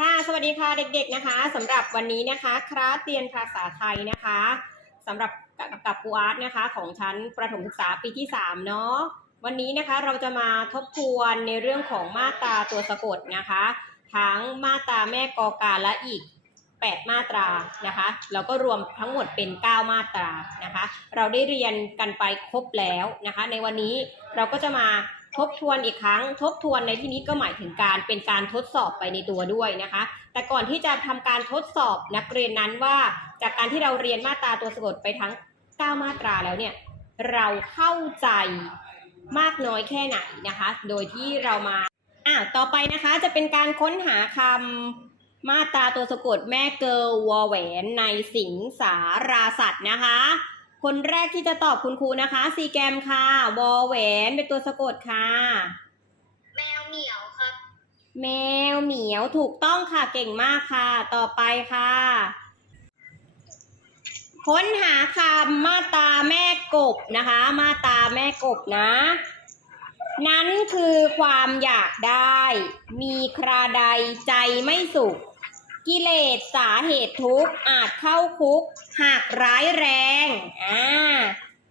ค่ะสวัสดีค่ะเด็กๆนะคะสำหรับวันนี้นะคะคลาสเรียนภาษาไทยนะคะสำหรับกับกับปูอาร์ตนะคะของชั้นประถมศึกษาปีที่3เนาะวันนี้นะคะเราจะมาทบทวนในเรื่องของมาตราตัวสะกดนะคะ ทั้งมาตราแม่กอกาและอีก 8 มาตรานะคะแล้วก็รวมทั้งหมดเป็น 9 มาตรานะคะ เราได้เรียนกันไปครบแล้วนะคะ ในวันนี้เราก็จะมา ทบทวนอีกครั้ง ทบทวนในที่นี้ก็หมายถึงการเป็นการทดสอบไปในตัวด้วยนะคะ แต่ก่อนที่จะทำการทดสอบนักเรียนนั้นว่า จากการที่เราเรียนมาตราตัวสะกดไปทั้ง 9 มาตราแล้วเนี่ยเราเข้าใจมากน้อยแค่ไหนนะคะ โดยที่เรามาอ่าต่อไปนะคะจะเป็นการค้นหาคำมาตราตัวสะกดแม่เกิลวอแหวนในสิงสาราสัตว์นะคะ คนแรกที่จะตอบคุณครูนะคะซีแกมค่ะวอแหวนเป็นตัวสะกดค่ะ แมวเหมียวครับ แมวเหมียวถูกต้องค่ะเก่งมากค่ะ ต่อไปค่ะ ค้นหาคำมาตราแม่กบนะคะ มาตราแม่กบนะ นั้นคือความอยากได้ มีคราใดใจไม่สุข กิเลสสาเหตุทุกข์อาจเข้าคุก หากร้ายแรงอ่า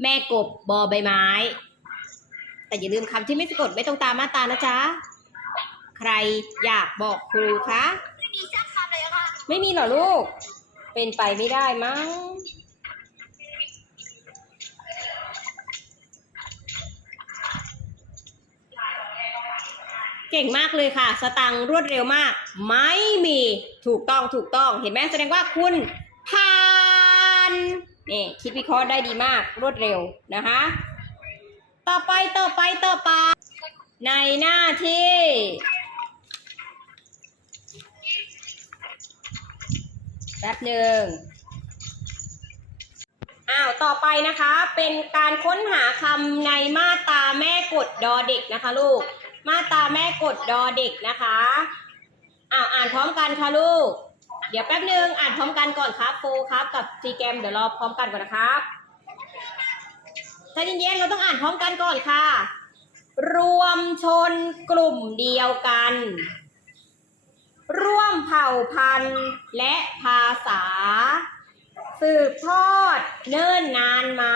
แม่กบบอใบไม้ แต่อย่าลืมคำที่ไม่สะกดไม่ต้องตามมาตรานะจ๊ะ ใครอยากบอกครูคะ ไม่มีสักคำเลยครับไม่มีเหรอลูก เป็นไปไม่ได้มั้ง เก่งมากเลยค่ะ สตังรวดเร็วมาก ไม่มีถูกต้องถูกต้อง เห็นไหมแสดงว่าคุณผ่านนี่คิดวิเคราะห์ได้ดีมากรวดเร็วนะคะ ต่อไปต่อไปต่อไป ในหน้าที่แป๊บหนึ่งอ้าวต่อไปนะคะเป็นการค้นหาคำในมาตราแม่กดดอเด็กนะคะลูก มาตาแม่กดดอเด็กนะคะอ้าวอ่านพร้อมกันค่ะลูก เดี๋ยวแป๊บหนึ่งอ่านพร้อมกันก่อนครับโฟครับกับซีแกมเดี๋ยวรอพร้อมกันก่อนนะครับใจเย็นๆเราต้องอ่านพร้อมกันก่อนค่ะ รวมชนกลุ่มเดียวกัน ร่วมเผ่าพันธุ์และภาษา สืบทอดเนิ่นนานมา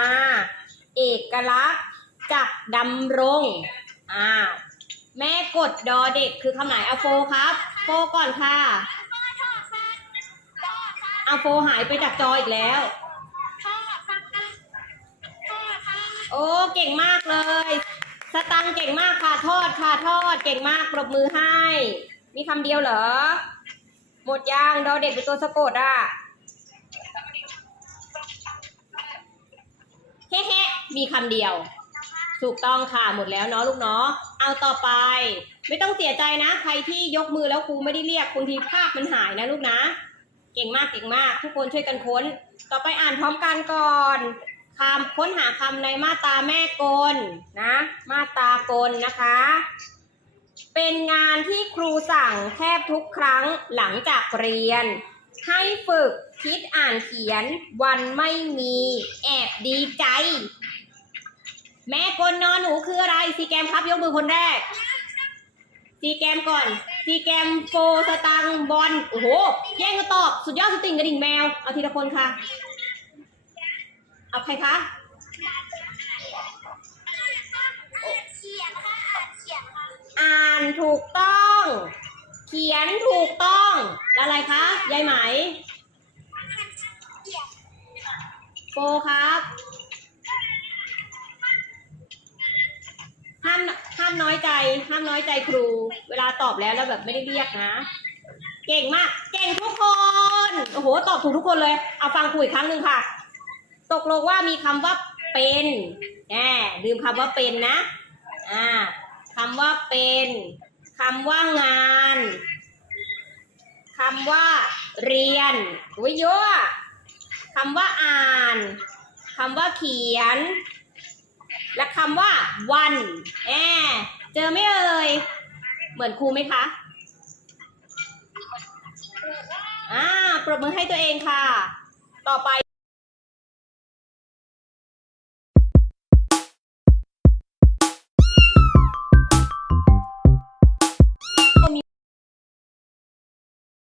เอกลักษณ์จักดำรงอ้าว แม่กดดอเด็กคือคำไหนเอาโฟครับ โฟก่อนค่ะอดทอดครับทอดครับเอาโฟหายไปจากจออีกแล้วทอดครับทอดครับโอ้เก่งมากเลย สตังเก่งมากค่ะทอดค่ะทอด เก่งมากปรบมือให้ มีคำเดียวเหรอ หมดยังดอเด็กเป็นตัวสะกดอะเฮ้เฮมีคำเดียว ถูกต้องค่ะหมดแล้วเนาะลูกเนาะ เอาต่อไป ไม่ต้องเสียใจนะ ใครที่ยกมือแล้วครูไม่ได้เรียกบางทีภาพมันหายนะลูกนะ เก่งมากเก่งมาก ทุกคนช่วยกันค้น ต่อไปอ่านพร้อมกันก่อนคำค้นหาคำในมาตาแม่กลนะ มาตากลนะคะ เป็นงานที่ครูสั่งแทบทุกครั้งหลังจากเรียน ให้ฝึกคิดอ่านเขียนวันไม่มี แอบดีใจ แม่กลนอนหนูคืออะไรซีแกมครับยกมือคนแรกซีแกมก่อนซีแกมโฟสตังบอลโอ้โหแย่งกันตอบสุดยอดสติงกระดิ่งแมวเอาทีละคนค่ะเอาใครคะอ่านถูกต้อง เขียนถูกต้องอะไรคะยายไหมโฟครับามน้อยใจครู เวลาตอบแล้วแล้วแบบไม่ได้เรียกนะ เก่งมาก เก่งทุกคน โอ้โห ตอบถูกทุกคนเลย เอาฟังครูอีกครั้งหนึ่งค่ะ ตกลงว่ามีคำว่าเป็นแหมลืมคำว่าเป็นนะ อ่าคำว่าเป็นคำว่างานคำว่าเรียนอุ้ยเยอะคำว่าอ่านคำว่าเขียน และคำว่าวันแอ เจอไหม่เอ่ย เหมือนครูไหมคะ อ่า ปรบมือให้ตัวเองค่ะ ต่อไป